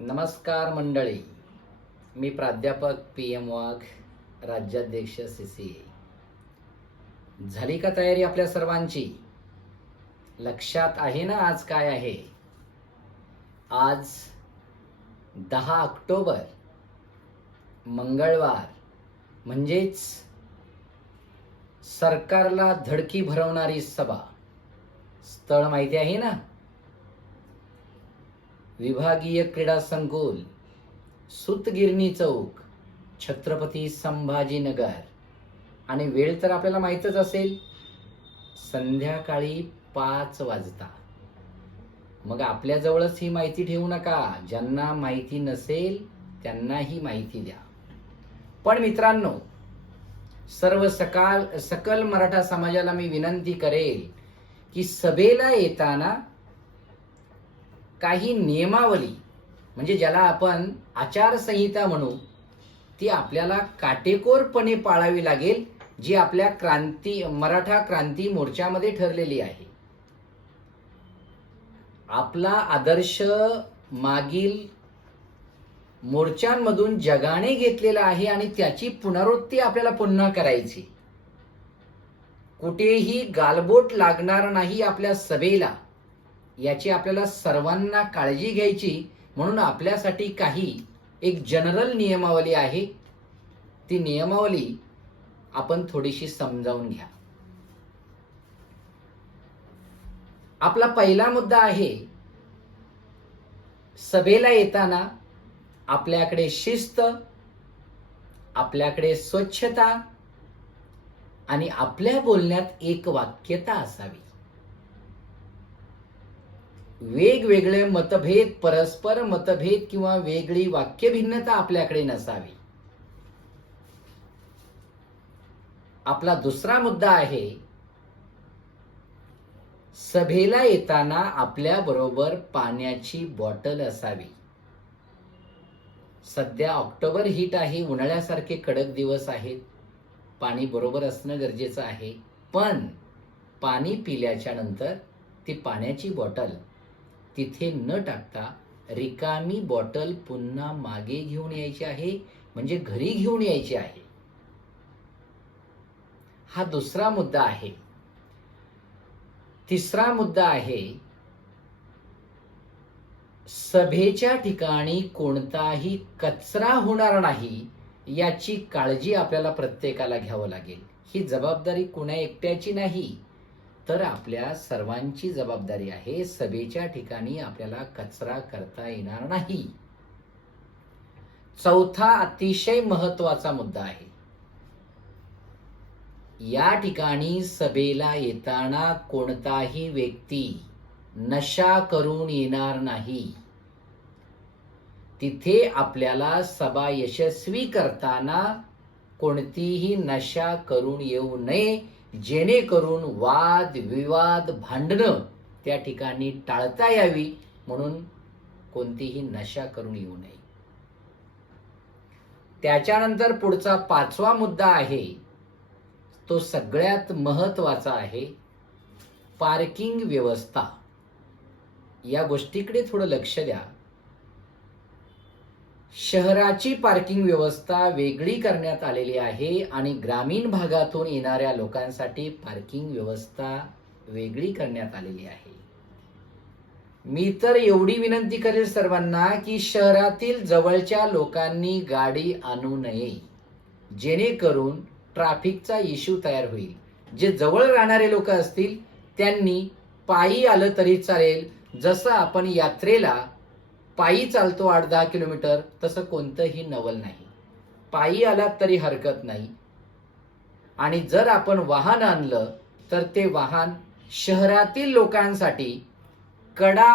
नमस्कार मंडळी, मी प्राध्यापक PM वाघ, राज्याध्यक्ष CCA. झाली का तयारी आपल्या सर्वांची? लक्षात आहे ना आज काय आहे? आज 10 ऑक्टोबर मंगळवार, म्हणजेच सरकारला धडकी भरवणारी सभा. स्थळ माहिती आहे ना? विभागीय क्रीडा संकुल, सूतगिरणी चौक, छत्रपती संभाजीनगर. आणि वेळ तर आपल्याला माहीतच असेल, संध्याकाळी 5 वाजता. मग आपल्याजवळच ही माहिती ठेवू नका. ज्यांना माहिती नसेल त्यांना ही माहिती द्या. पण मित्रांनो, सर्व सकल मराठा समाजाला मी विनंती करेल की सभेला येताना काही नियमावली, म्हणजे ज्याला आपण आचारसंहिता म्हणू, ती आपल्याला काटेकोरपणे पाळावी लागेल, जी आपल्या मराठा क्रांती मोर्चामध्ये ठरलेली आहे. आपला आदर्श मागील मोर्चांमधून जगाने घेतलेला आहे आणि त्याची पुनरावृत्ती आपल्याला पुन्हा करायची. कुठेही गालबोट लागणार नाही आपल्या सभेला, याची आपल्याला सर्वांना काळजी घ्यायची. म्हणून आपल्यासाठी काही एक जनरल नियमावली आहे. ती नियमावली आपण थोडीशी समजावून घ्या. आपला पहिला मुद्दा आहे, सभेला येताना आपल्याकडे शिस्त, आपल्याकडे स्वच्छता आणि आपल्या बोलण्यात एक वाक्यता असावी. वेगवेगळे मतभेद, परस्पर मतभेद किंवा वेगळी वाक्यभिन्नता आपल्याकडे नसावी. आपला दुसरा मुद्दा आहे, सभेला येताना आपल्या बरोबर पाण्याची बॉटल असावी. सध्या ऑक्टोबर हीट आहे, उन्हाळ्यासारखे कडक दिवस आहेत. पाणी बरोबर असणं गरजेचं आहे. पण पाणी पिल्याच्या नंतर ती पाण्याची बॉटल तिथे न टाकता रिकामी बॉटल पुन्हा मागे घेऊन यायची आहे, म्हणजे घरी घेऊन यायची आहे. हा दुसरा मुद्दा आहे. तिसरा मुद्दा आहे, सभेच्या ठिकाणी कोणताही कचरा होणार नाही याची काळजी आपल्याला प्रत्येकाला घ्यावं लागेल. ही जबाबदारी कुणा एकट्याची नाही, तर आपल्या सर्वांची जबाबदारी आहे. सभेच्या ठिकाणी आपल्याला कचरा करता येणार नाही. चौथा अतिशय महत्वाचा मुद्दा आहे, या ठिकाणी सभेला येताना कोणताही व्यक्ती नशा करून येणार नाही. तिथे आपल्याला सभा यशस्वी करताना कोणतीही नशा करून येऊ नये, जेणेकरून वाद विवाद भांडणं त्या ठिकाणी टाळता यावी. म्हणून कोणतीही नशा करून येऊ नये. त्याच्यानंतर पुढचा पाचवा मुद्दा आहे, तो सगळ्यात महत्वाचा आहे, पार्किंग व्यवस्था. या गोष्टीकडे थोडं लक्ष द्या. शहराची पार्किंग व्यवस्था वेगळी करण्यात आलेली आहे आणि ग्रामीण भागातून येणाऱ्या लोकांसाठी पार्किंग व्यवस्था वेगळी करण्यात आलेली आहे. मी तर एवढी विनंती करेल सर्वांना की शहरातील जवळच्या लोकांनी गाडी आणू नये, जेणेकरून ट्रॅफिकचा इश्यू तयार होईल. जे जवळ राहणारे लोक असतील त्यांनी पायी आलं तरी चालेल. जसं आपण यात्रेला पायी चालतो 8-10 किलोमीटर, तसं कोणतंही नवल नाही. पायी आलात तरी हरकत नाही. आणि जर आपण वाहन आणलं तर ते वाहन शहरातील लोकांसाठी कडा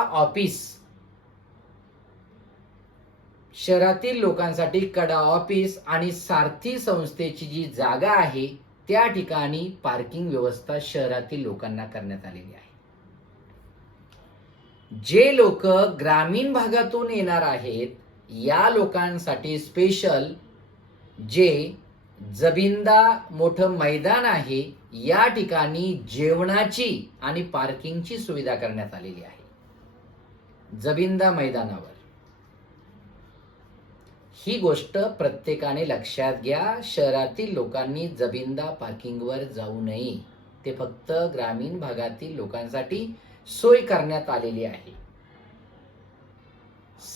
ऑफिस आणि सारथी संस्थेची जी जागा आहे त्या ठिकाणी पार्किंग व्यवस्था शहरातील लोकांना करण्यात आलेली आहे. जे लोक ग्रामीण भागातून येणार आहेत या लोकांसाठी स्पेशल जे जबिंदा मोठं मैदान आहे या ठिकाणी जेवणाची आणि पार्किंगची सुविधा करण्यात आलेली आहे. जबिंदा मैदानावर ही गोष्ट प्रत्येकाने लक्षात घ्या. शहरातील लोकांनी जबिंदा पार्किंगवर जाऊ नये. ते फक्त ग्रामीण भागातील लोकांसाठी सोय करण्यात आलेली आहे.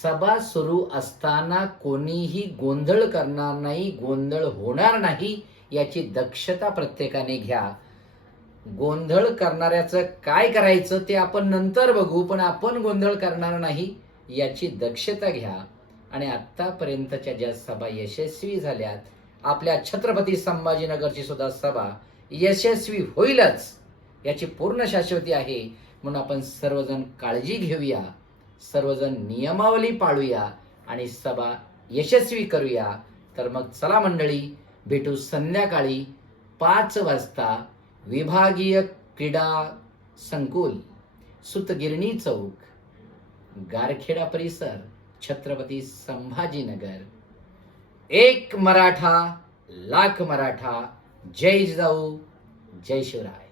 सभा सुरू असताना कोणीही गोंधळ करणार नाही, गोंधळ होणार नाही याची दक्षता प्रत्येकाने घ्या. गोंधळ करणाऱ्याचं काय करायचं ते आपण नंतर बघू, पण आपण गोंधळ करणार नाही याची दक्षता घ्या. आणि आतापर्यंतच्या ज्या सभा यशस्वी झाल्यात, आपल्या छत्रपती संभाजीनगरची सुद्धा सभा यशस्वी होईलच याची पूर्ण शाश्वती आहे. म्हणून आपण सर्वजण काळजी घेऊया, सर्वजण नियमावली पाळूया आणि सभा यशस्वी करूया. तर मग चला मंडळी, भेटू संध्याकाळी 5 वाजता विभागीय क्रीडा संकुल, सुतगिरणी चौक, गारखेडा परिसर, छत्रपती संभाजीनगर. एक मराठा लाख मराठा. जय जिजाऊ, जय शिवराय.